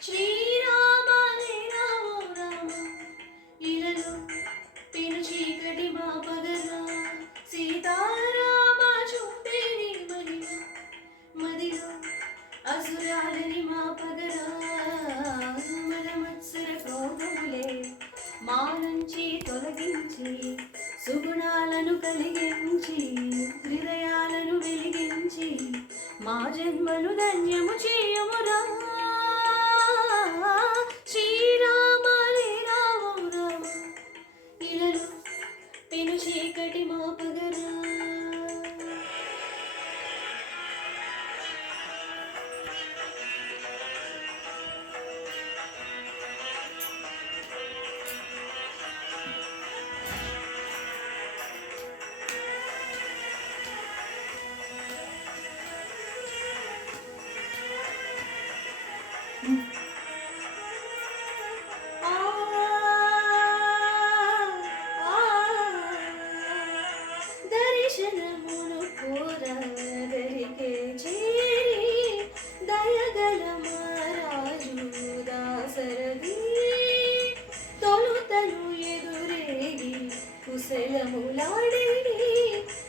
శ్రీరామ రామ రామ ఇలలో పెను చీకటి మాపగరా సీతారామ చూపేని మహిమ మదిలో అసురాలని మాపగరా మదమత్సర క్రోధములే మా నుంచి తొలగించి సుగుణాలను కలిగించి హృదయాలను వెలిగించి మా జన్మను ధన్యము చేయమురా శ్రీరామ రామ రామ ఇలలో పెను చీకటి మాపగరా దర్శనమును కోరదరికే చేరి దయగల మహారాజు దాసరథి తొలుతను ఎదురేగి కుశలములాడేడి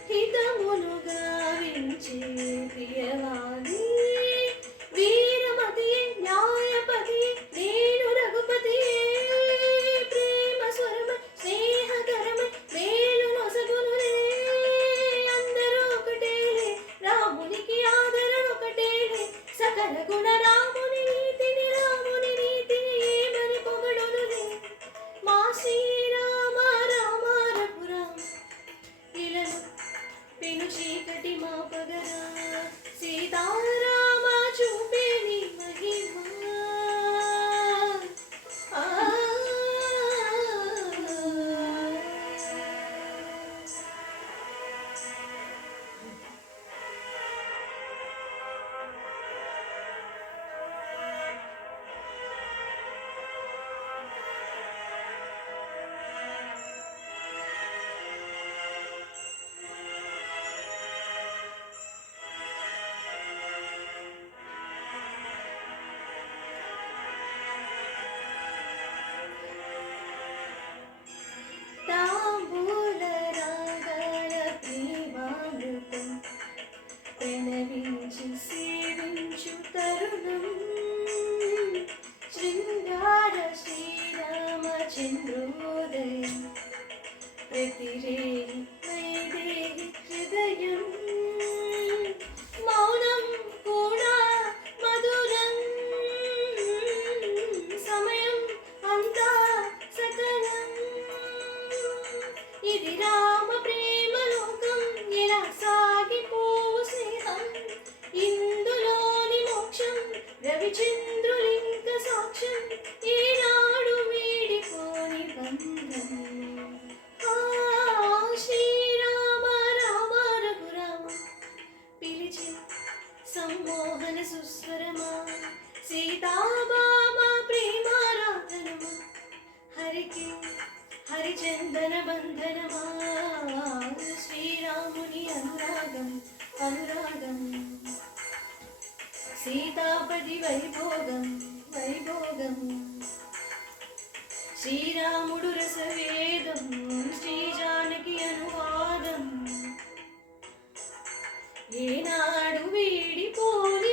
హితమును గావించే ప్రియవాది వీరమతి న్యాయపతి నేను రఘుపతి ప్రేమ స్వరమ స్నేహకరమ మేలు నొసగునులే అందరూ ఒకటేలే రామునికి ఆదరణ ఒకటేలే సకల గుణ రాముని నీతిని ఏమని పొగడునులే మా శ్రీరామ రామ రఘురామ ఇలను పెను చీకటి మాపగరా సీతారామ చూపేని మహిమ తాంబూల రాగాల ప్రేమామృతం ప్రణవించి సేవించు తరుణం శృంగార శ్రీరామచంద్రోదయం ప్రతిరేయి వైదేహి హృదయం మౌనం కూడా మధురం సమయం అంతా సకలం ఇది రామ ప్రేమ లోకం ఇలా సాగిపోవు స్నేహం ఇందులోని మోక్షం రవిచంద్రులింక సాక్ష్యం ఈనాడు వీడిపోని బంధం శ్రీరామ రామ రఘురామ పిలిచి సమ్మోహన సుస్వరమా సీతాభామ ప్రేమారాధనమా హరికి హరిచందన బంధనమా శ్రీరాముని అనురాగం అనురాగం సీతాపతి వైభోగం వైభోగం శ్రీరాముడు రసవేదం శ్రీ జానకి అనువాదం ఏనాడు వీడిపోని